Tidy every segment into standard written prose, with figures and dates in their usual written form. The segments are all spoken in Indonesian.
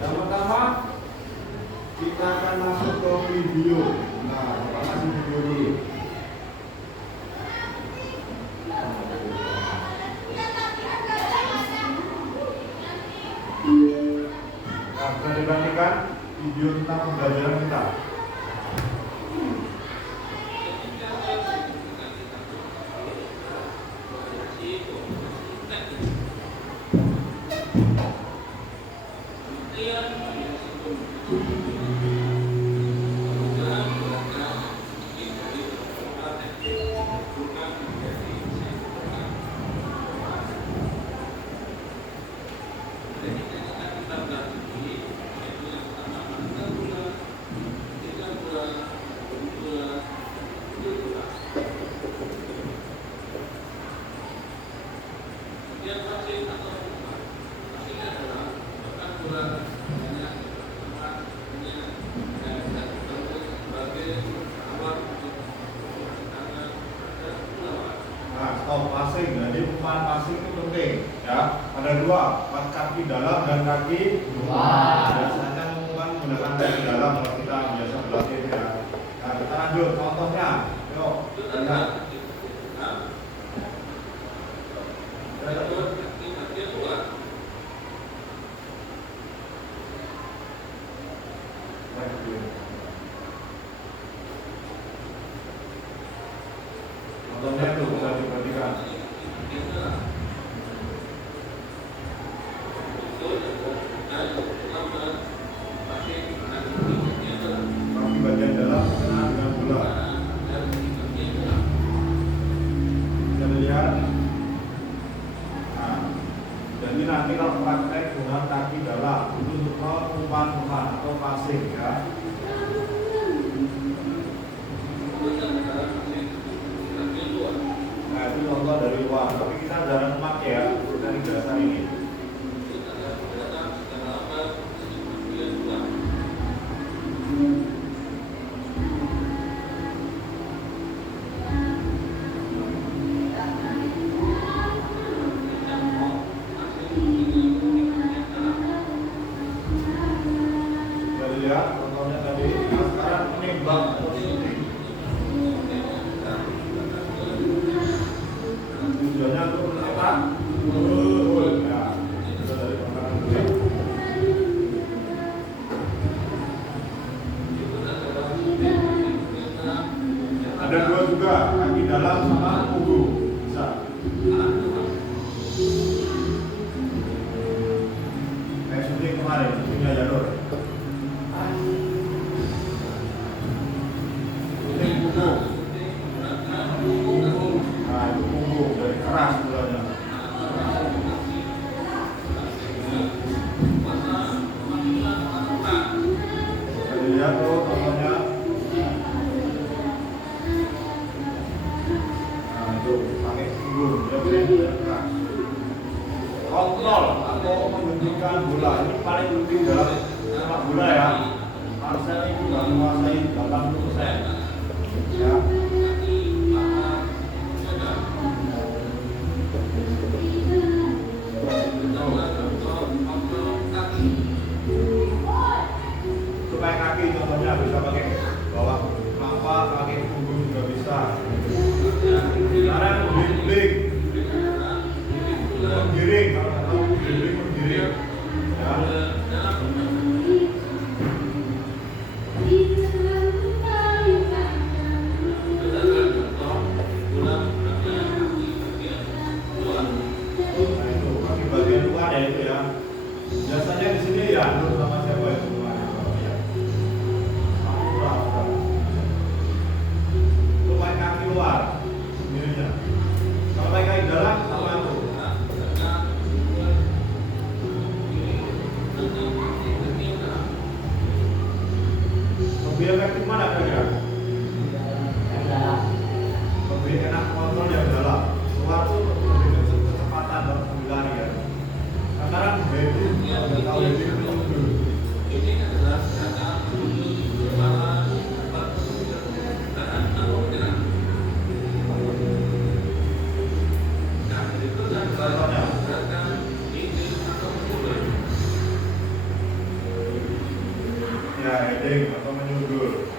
Yang pertama kita akan masuk ke video. Nah, kita kasih video dulu. Nah, bisa dibandingkan video tentang pembelajaran kita. Passing, jadi umpan passing itu penting ya. Ada dua, kaki dalam dan kaki luar. Biasanya umpan menggunakan kaki dalam kalau kita biasa berlatih ya. Nah, kita lanjut contohnya. Yuk, lihat. Contohnya itu bisa diperhatikan. Kaki bagian dalam kena dengan bola. Bisa dilihat. Nah, jadi nanti kalau praktek dengan kaki dalam itu untuk umpan-umpan atau passing ya. Nah, itu contoh dari luar, tapi kita jarang memakai ya dari dasar ini. Bisa lihat contohnya tadi. Nah, sekarang menembak atau shooting. Tujuannya untuk menembak. Ya, itu dari belakang dulu. Ada dua juga, kaki dalam sama punggung. Bisa. Kayak syuting kemarin, syutingnya jalur. Syuting punggung. Nah, itu punggung dari keras bolanya. Bisa dilihat tuh contohnya. Nah, itu pakai punggung, dia benar-benar keras. Kontrol atau menghentikan bola ini paling penting dalam sepak bola ya. Harusnya itu sudah menguasai 80% ya. Supaya kaki contohnya bisa pakai bawah telapak, pakai punggung juga bisa. Sekarang dribbling, menggiring, kalau nggak tahu dribbling menggiring ya. Nah itu kaki bagian luar ya itu ya. Biasanya di sini ya Nur sama siapa itu? Itu pakai kaki luar, ininya. Kalau pakai kaki dalam sama itu. Lebih efektif mana kira-kira? Lebih enak kontrol yang dalam. Luar tuh lebih kecepatan dalam lari ya. Sekarang itu nggak tahu itu dulu. Contohnya. heading atau menyundul.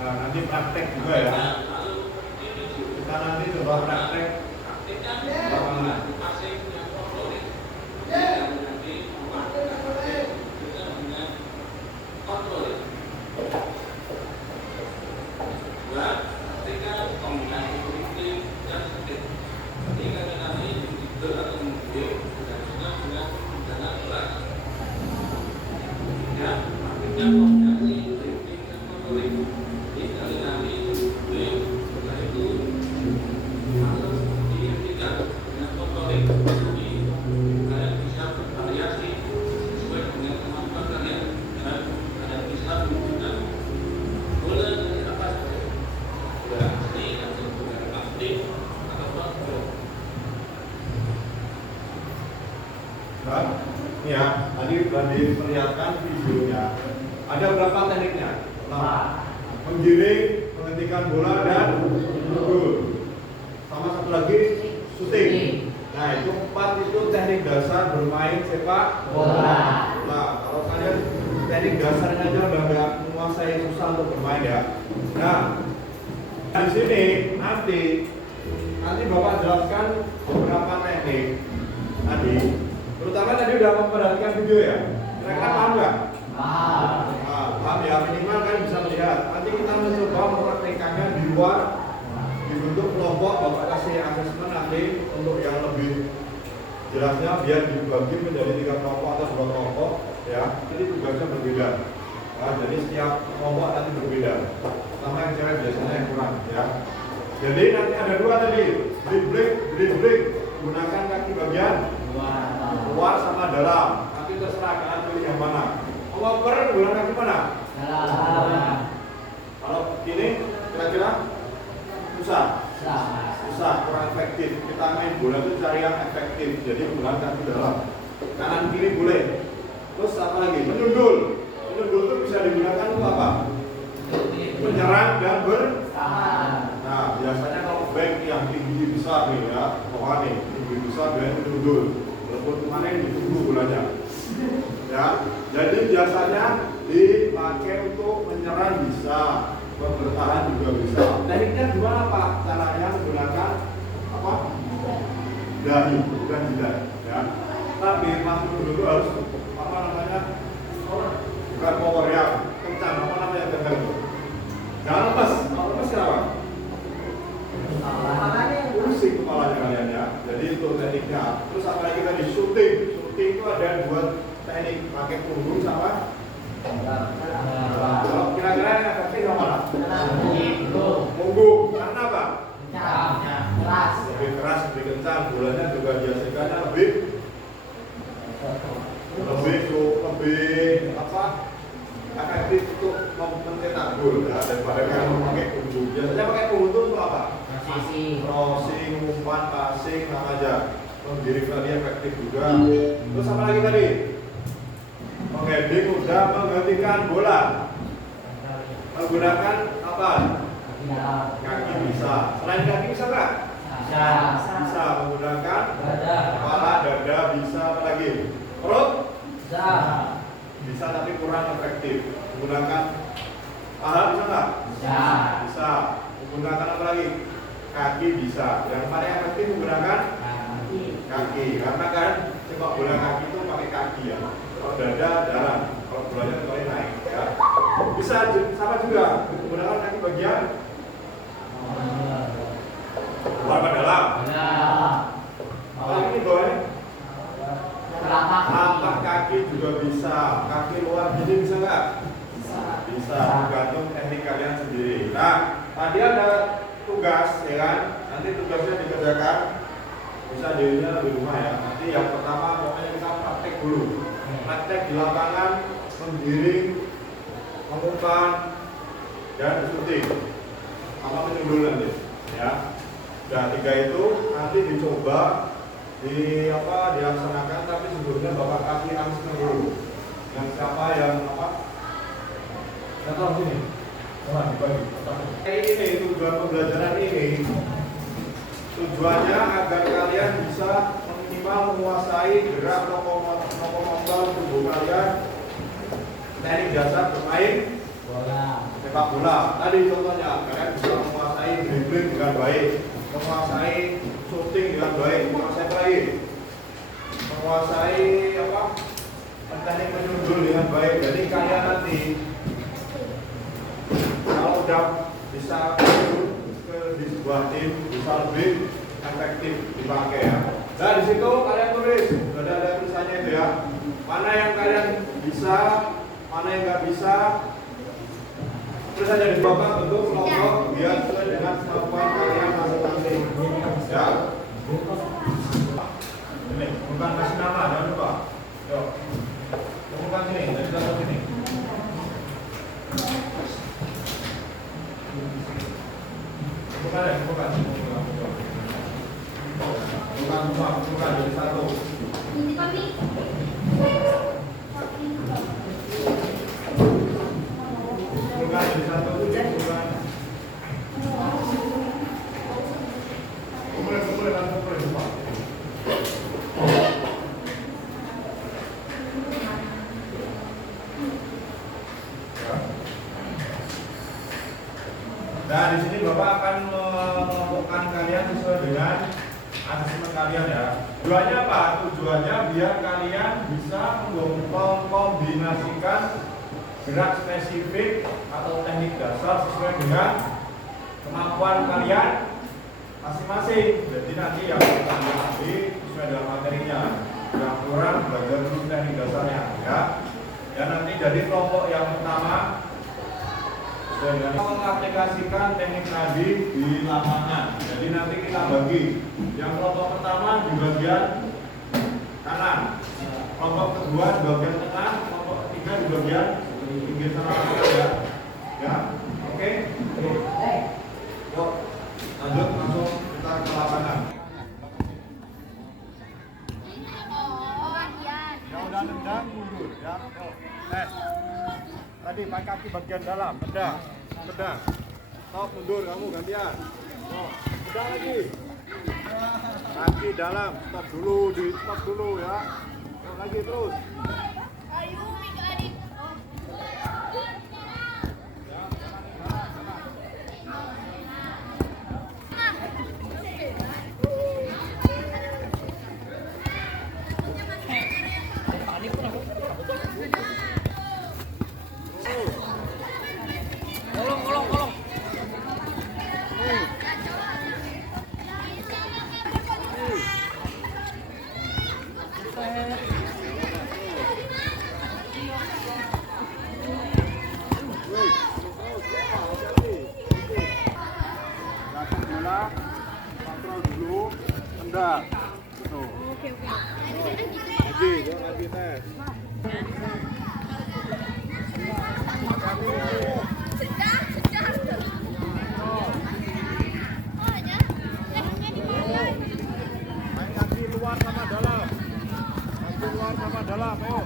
Nanti praktek juga ya. Kita nanti coba praktek lapangan. Ini ya, tadi sudah diperlihatkan videonya. Ada berapa tekniknya? Menggiring, menghentikan bola dan gol. Sama satu lagi shooting. Nah itu 4 itu teknik dasar bermain sepak bola. Nah kalau kalian teknik dasarnya aja udah nggak menguasai, susah untuk bermain ya. Nah di sini nanti Bapak jelaskan beberapa teknik tadi. Terutama tadi udah memperhatikan video ya. Kira-kira paham nggak? Paham ya, minimal kan bisa melihat. Nanti kita mencoba mempraktekannya di luar, dibentuk kelompok. Bapak kasih asesmen nanti untuk yang lebih jelasnya, biar dibagi menjadi 3 kelompok atau 2 kelompok ya. Jadi tugasnya berbeda. Nah, jadi setiap kelompok nanti berbeda. Sama yang cewek biasanya yang kurang ya. Jadi nanti ada 2 tadi, dribbling, gunakan kaki bagian luar sama dalam. Nanti terserah kalian pilih yang mana. Ngoper gunakan kaki mana? Dalam. Kalau ini kira-kira susah, kurang efektif. Kita main bola itu cari yang efektif. Jadi gunakan kaki dalam. Kanan kiri boleh. Terus apa lagi? Menyundul. Menyundul itu bisa digunakan untuk apa? Menyerang dan bertahan. Nah, biasanya kalau back yang tinggi besar nih ya, pokoknya nih, tinggi besar dia menyundul. Walaupun kemana yang ditunggu bolanya. Ya, jadi biasanya dipakai untuk menyerang bisa, bertahan juga bisa. Tekniknya gimana Pak? Caranya menggunakan apa? Dahi, bukan jidat. Ya. Tapi masuk dulu harus apa namanya? Bukan power yang kencang, apa namanya gagal itu? Jangan lepas, kenapa? Pusing kepalanya kalian ya. Jadi itu tekniknya. Terus apa lagi tadi? Shooting. Shooting itu ada 2 teknik, pakai punggung sama kalau kira-kira yang efektif yang mana? Punggung. Karena apa? Keras. Lebih keras, lebih kencang. Bolanya juga biasanya lebih apa? Efektif untuk mencetak gol ya, daripada yang memakai punggung. Biasanya pakai punggung itu untuk apa? Crossing, umpan, passing, sama aja. Menggiring tadi efektif juga. Terus apa lagi tadi? Mengheading udah, menghentikan bola. Menggunakan apa? Kaki bisa. Selain kaki bisa nggak? Bisa. Menggunakan kepala, dada, bisa. Apa lagi? Perut? Bisa tapi kurang efektif. Menggunakan paha bisa nggak? Bisa. Menggunakan apa lagi? Kaki bisa. Yang paling efektif menggunakan kaki. Karena kan sepak bola kaki itu pakai kaki ya. Kalau dada jarang. Kalau bolanya kali naik ya. Bisa sama juga menggunakan kaki bagian luar ke dalam. Kalau ini bawahnya telapak kaki juga bisa. Kaki luar jadi bisa nggak? Bisa. Tergantung teknik kalian sendiri. Nah, tadi ada tugas ya kan, nanti tugasnya dikerjakan bisa dirinya di rumah ya. Nanti yang pertama pokoknya kita praktek dulu. praktek di lapangan, menggiring, mengumpan, dan syuting sama penyundul nanti ya. Nah 3 itu nanti dicoba dilaksanakan, tapi sebelumnya Bapak kasih announcement dulu yang siapa yang datang sini dibagi. Ini tujuan pembelajaran ini tujuannya agar kalian bisa minimal menguasai gerak lokomotor tubuh kalian, teknik dasar bermain sepak bola. Tadi contohnya kalian bisa menguasai dribbling dengan baik, menguasai shooting dengan baik, menguasai terakhir, menguasai teknik menyundul dengan baik. Jadi kalian nanti kalau udah bisa di sebuah tim bisa lebih efektif dipakai ya. Nah di situ kalian tulis, ada tulisannya itu ya. Mana yang kalian bisa, mana yang nggak bisa. Terus saja di bawah bentuk kelompok biar sesuai dengan kemampuan kalian masing-masing. Ya. Ini bukan kasih nama, jangan lupa. Yuk, bukan sini, dari satu sini. Bukan jadi satu. Bukan jadi satu, bukan. Kumpulin, lupa. Nah, di sini Bapak akan mengelompokkan kalian sesuai dengan asesmen kalian ya. Tujuannya apa? Tujuannya biar kalian bisa mengkombinasikan gerak spesifik atau teknik dasar sesuai dengan kemampuan kalian masing-masing. Jadi nanti yang kita ambil sesuai dengan materinya. Yang kurang belajar dulu teknik dasarnya ya. Dan nanti jadi kelompok yang pertama dengan mengaplikasikan teknik nadi di lapangan. Jadi nanti kita bagi. Yang kelompok pertama di bagian kanan, kelompok kedua di bagian tengah, kelompok ketiga di bagian pinggir sana ya. Ya, oke. Yuk, lanjut langsung kita ke lapangan. Yang udah nendang mundur ya. Tes. Tadi pakai kaki bagian dalam, tendang. Stop, mundur kamu gantian. Tendang lagi. Kaki dalam, stop dulu ya. Lagi terus. Ayo, adik. Kontrol dulu, tendang. Oke. Lagi tes. Main kaki luar sama dalam. Ayo.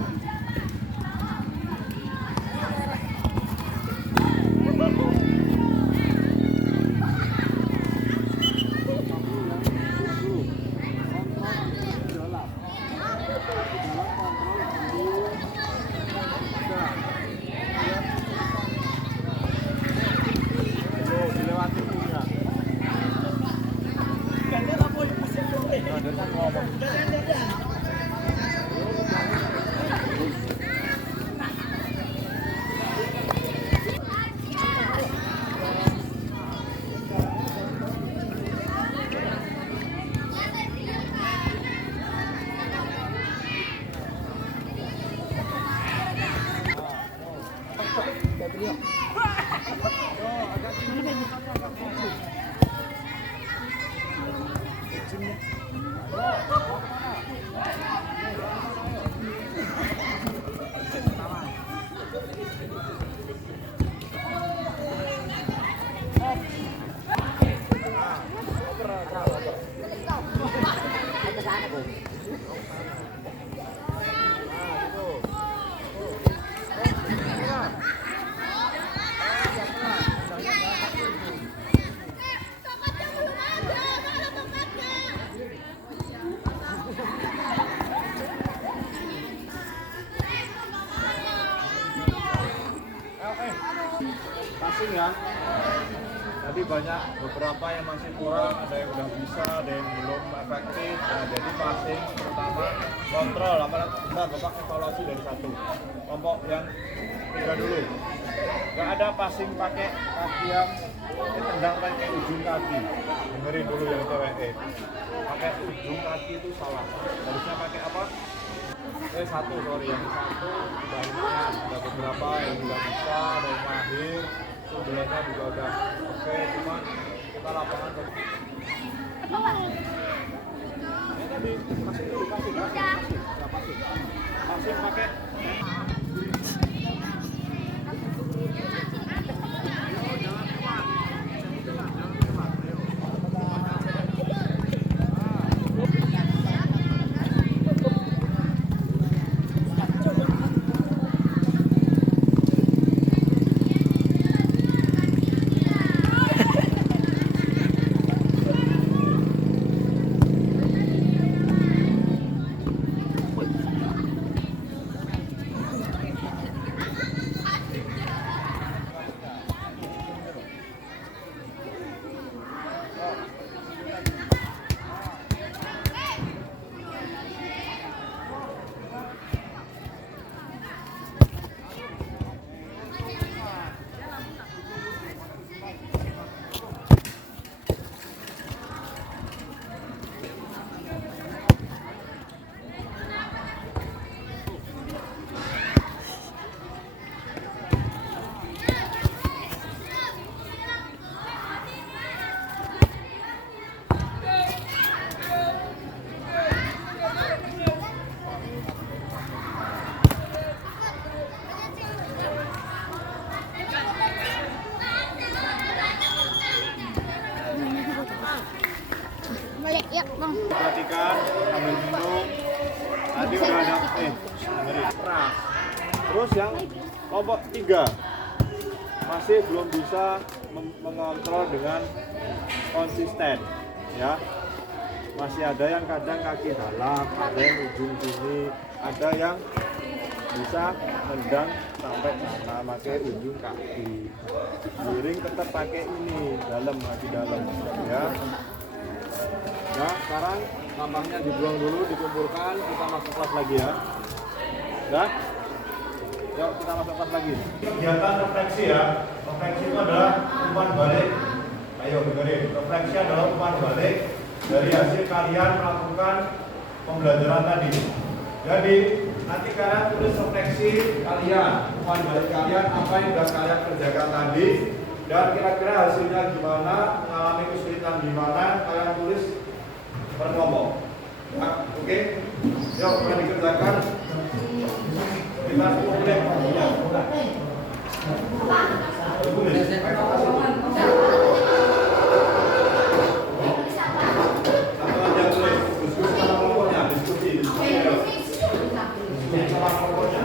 passing ya. Tadi banyak beberapa yang masih kurang, ada yang udah bisa, ada yang belum efektif. Nah, jadi passing terutama kontrol, apalagi bisa Bapak evaluasi dari satu. Kelompok yang 3 dulu. Nggak ada passing pakai kaki yang tendang pakai ujung kaki. Dengerin dulu yang cewek. Pakai ujung kaki itu salah. Harusnya pakai apa? Satu, sorry, yang satu banyak, ada beberapa yang juga bisa, ada yang mahir, sebelumnya juga udah oke, cuma kita lapangan ini tadi masih dulu kasih pakai Balik ya, Bang. perhatikan sambil minum. Tadi udah ada dengerin keras. Terus yang kelompok 3 masih belum bisa mengontrol dengan konsisten ya. Masih ada yang kadang kaki dalam, ada yang ujung sini, ada yang bisa nendang sampai sana pakai ujung kaki. Giring tetap pakai ini dalam, kaki dalam ya. Nah, sekarang sampahnya dibuang dulu, dikumpulkan, kita masuk kelas lagi ya. Dah? Yuk, kita masuk kelas lagi. Kegiatan refleksi ya. Refleksi itu adalah umpan balik. Ayo dengerin. Refleksi adalah umpan balik dari hasil kalian melakukan pembelajaran tadi. Jadi, nanti kalian tulis refleksi kalian, umpan balik kalian, apa yang sudah kalian kerjakan tadi, dan kira-kira hasilnya gimana, mengalami kesulitan gimana, kalian tulis per kelompok. Ya, oke? Yuk, mulai dikerjakan. Kita 10 menit. Ya. Tulis. Satu aja tulis. Diskusi sama kelompoknya. Diskusi. Diskusi sama kelompoknya.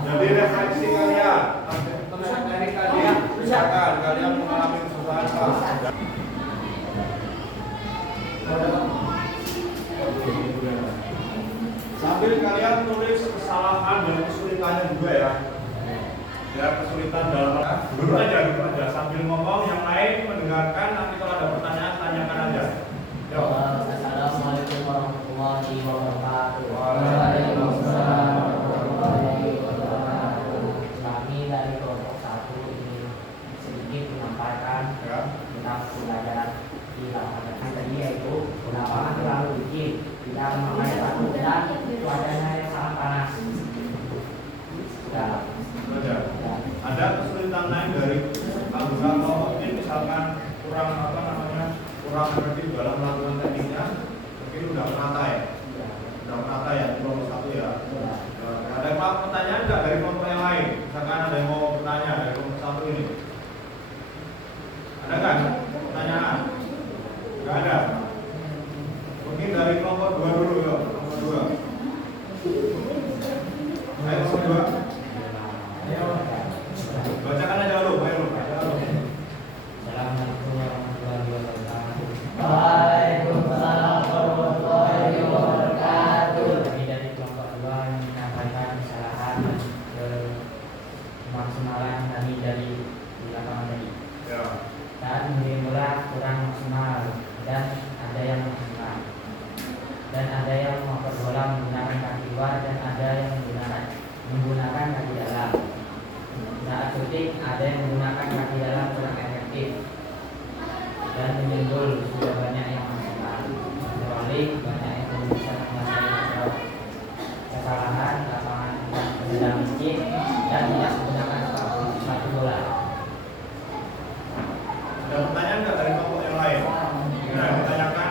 Jadi refleksi kalian. Teman-teman dari tadi, misalkan kalian mengalami kesusahan apa? Sambil kalian tulis kesalahan dan kesulitannya juga ya. Ya, kesulitan dalam dulu aja sambil ngomong, yang lain mendengarkan, nanti kalau ada pertanyaan tanyakan aja. Yo. Assalamualaikum warahmatullahi wabarakatuh. Waalaikumsalam warahmatullahi wabarakatuh. Kami dari kelompok 1 ingin sedikit menyampaikan tentang pelajaran di lapangan tadi, yaitu lapangan terlalu dingin, tidak memakai batu dan cuacanya yang sangat panas. Ada kesulitan lain dari anggota kelompok ini, misalkan kurang kurang mengerti dalam melakukan tekniknya, mungkin udah menata ya di kelompok 1 ya. Ada pertanyaan nggak dari kelompok yang lain? Misalkan ada yang mau bertanya dari kelompok 1 ini, ada nggak pertanyaan? Nggak ada. Mungkin dari kelompok 2 dulu ya, kelompok 2. Ayo kelompok 2. Bacakan aja dulu, ayo. Assalamualaikum warahmatullahi wabarakatuh. maksimal dan ada yang maksimal, dan ada yang memperbola menggunakan kaki luar dan ada yang menggunakan kaki dalam. Saat syuting ada yang menggunakan kaki dalam kurang efektif dan menyenggol sudah banyak yang maksimal. Rolling banyak yang belum bisa menguasai kesalahan lapangan sedang licin dan tidak menggunakan sepatu bola. Ada pertanyaan nggak dari kelompok yang lain? Nah, ditanyakan.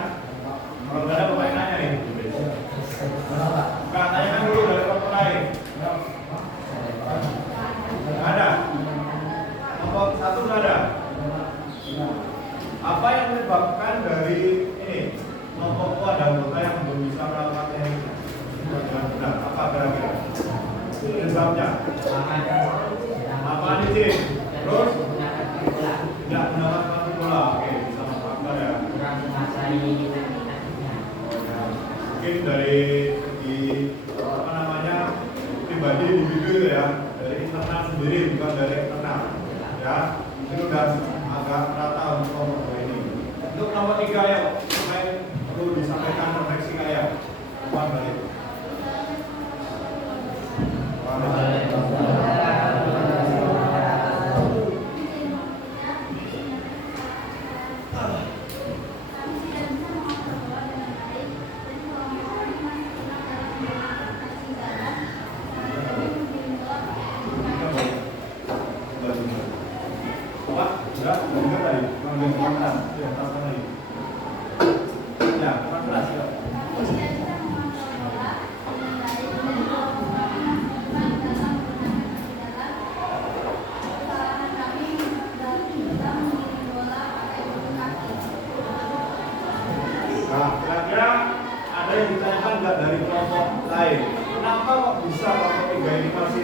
Kalau nggak ada pemain nanya nih. Nggak, tanyakan dulu dari kelompok lain. Nggak ada. Kelompok satu nggak ada. Apa yang menyebabkan dari ini kelompokku ada anggota yang belum bisa melakukan teknik dengan benar? Apa kira-kira? Penyebabnya? Apa nih? Terus? Tidak mendapat sepatu bola. Oke, bisa memaafkan ya. Kurang menguasai tekniknya. Mungkin dari segi apa namanya pribadi individu ya, dari internal sendiri bukan dari eksternal ya. Ini udah agak rata untuk kelompok ini. Untuk nomor 3 ya, supaya perlu disampaikan refleksi kayak apa balik. Nah, kira-kira ada yang ditanyakan nggak dari kelompok lain? Kenapa kok bisa kelompok 3 ini masih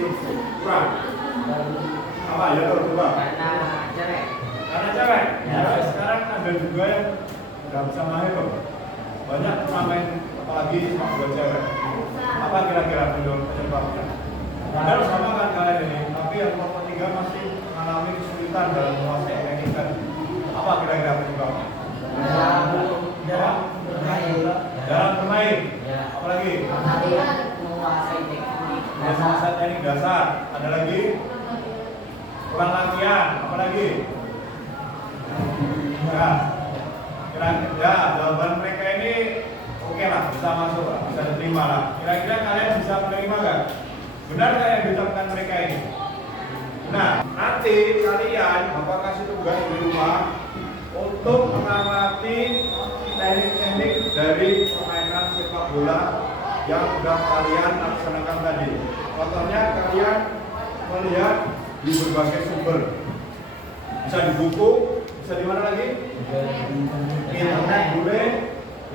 kurang? Apa ya coba? Karena cewek. Karena cewek. Ya. Ya, sekarang ada juga yang nggak bisa main loh. Banyak pemain apalagi sepak bola cewek. Apa kira-kira penyebabnya? Padahal sama kan kalian ini, tapi yang kelompok 3 masih mengalami kesulitan dalam menguasai teknik tadi. Apa kira-kira penyebabnya? Jarang bermain. Jarang bermain. Ya. Apalagi? Menguasai teknik. Menguasai teknik dasar. Ada lagi? Kurang latihan. Apalagi? Ya. Kira-kira jawaban mereka ini oke lah, bisa masuk lah, bisa diterima lah. Kira-kira kalian bisa menerima nggak? Benar nggak yang diucapkan mereka ini? Nah, nanti kalian Bapak kasih tugas di rumah untuk mengamati teknik-teknik dari permainan sepak bola yang sudah kalian laksanakan tadi. Contohnya kalian melihat di berbagai sumber, bisa di buku, bisa di mana lagi? Internet boleh,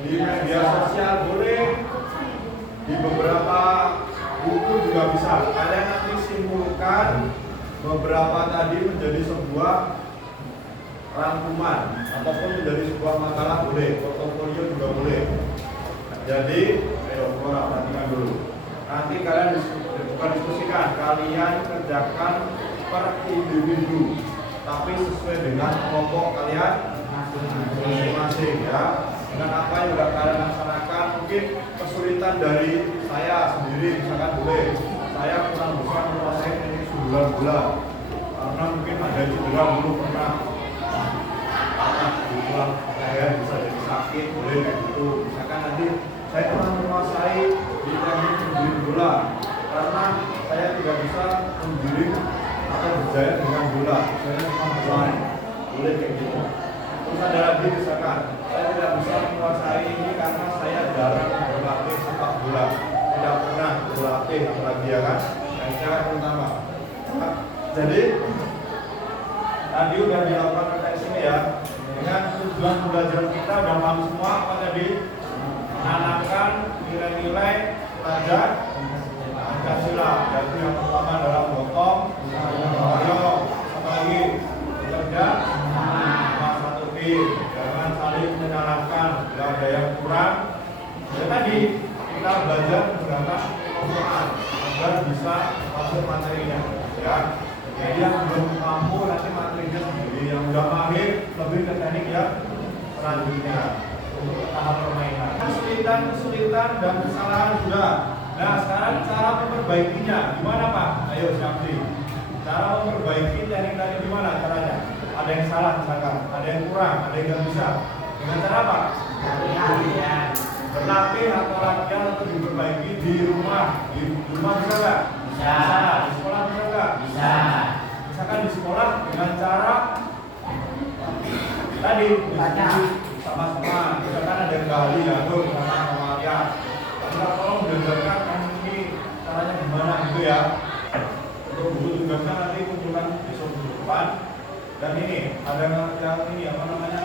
di media sosial boleh, di beberapa buku juga bisa. Kalian nanti simpulkan beberapa tadi menjadi sebuah rangkuman ataupun menjadi sebuah makalah boleh, portofolio juga boleh. Jadi, ayo perhatikan dulu. Nanti kalian bukan diskusikan, kalian kerjakan per individu, tapi sesuai dengan kelompok kalian masing-masing ya. Dengan apa yang sudah kalian laksanakan, mungkin kesulitan dari saya sendiri misalkan boleh. Saya kurang bisa menguasai teknik sundulan bola karena mungkin ada cedera dulu pernah. Pulang saya bisa jadi sakit, boleh kayak gitu. Misalkan nanti saya kurang menguasai di teknik menggiring bola karena saya tidak bisa menggiring atau berjaya dengan bola. Saya cuma bermain, boleh kayak gitu. Terus ada lagi misalkan saya tidak bisa menguasai ini karena saya jarang berlatih sepak bola, tidak pernah berlatih apalagi ya kan. Yang cewek terutama. Jadi tadi udah dilakukan refleksi ini ya. Dengan tujuan pembelajaran kita udah paham semua apa tadi? Menanamkan nilai-nilai pelajar Pancasila. Jadi yang pertama adalah gotong, royong, apa lagi? Bekerja sama satu tim. Jangan saling menyalahkan. Bila ada yang kurang, ya tadi kita belajar menggunakan kelompok agar bisa masuk materinya. Ya. Jadi yang belum mampu nanti materinya sendiri, yang udah mahir lebih ke teknik ya selanjutnya untuk tahap permainan. Kesulitan dan kesalahan sudah. Nah, sekarang cara memperbaikinya gimana Pak? Ayo Syafri. Cara memperbaiki teknik tadi gimana caranya? Ada yang salah misalkan, ada yang kurang, ada yang nggak bisa. Dengan cara apa? Latihan. Berlatih atau latihan atau diperbaiki di rumah. Di rumah bisa nggak? Bisa. Di sekolah bisa nggak? Bisa. Misalkan di sekolah dengan cara tadi diskusi sama-sama. Misalkan ada yang gali ya, tuh sama ya. Kalau tolong diajarkan kamu ini caranya gimana gitu ya. Untuk buku tugasnya nanti kumpulkan besok minggu depan. Dan ini ada yang ini apa namanya?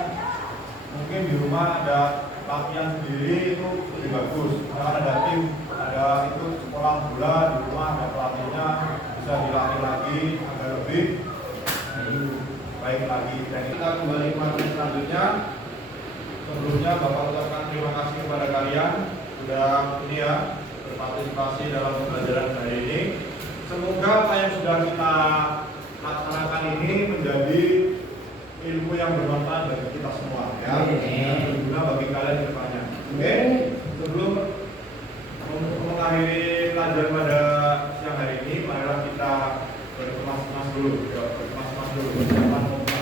Mungkin di rumah ada latihan sendiri itu lebih bagus. Karena ada tim, ada itu sekolah bola di rumah ada pelatihnya bisa dilatih lagi agar lebih baik lagi. Dan kita kembali ke materi selanjutnya. Sebelumnya Bapak ucapkan terima kasih kepada kalian sudah ini ya berpartisipasi dalam pembelajaran hari ini. Semoga apa yang sudah kita laksanakan ini menjadi ilmu yang bermanfaat bagi kita semua ya. Berguna bagi kalian ke depannya. Oke. Sebelum mengakhiri pelajaran pada siang hari ini, marilah kita berkemas-kemas dulu. Ya, berkemas-kemas dulu. Persiapan kompas.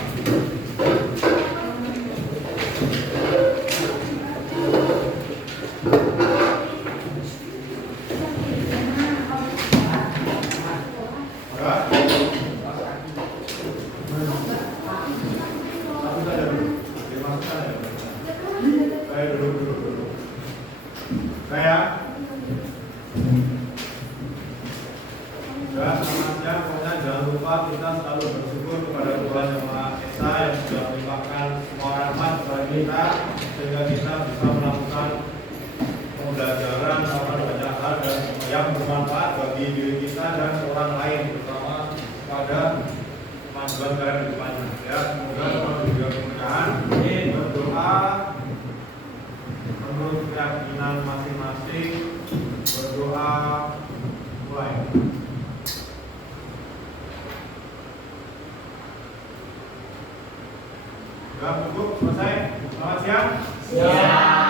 Jangan lupa kita selalu bersyukur kepada Tuhan Yang Maha Esa yang sudah melimpahkan semua rahmat kepada kita sehingga kita bisa melakukan pembelajaran sama banyak hal dan yang bermanfaat bagi diri kita dan orang lain terutama pada kemajuan kalian di depannya. Ya, semoga Tuhan juga kemudahan. Berdoa menurut keyakinan masing-masing. Berdoa mulai. Sudah cukup selesai. Selamat siang. Siang.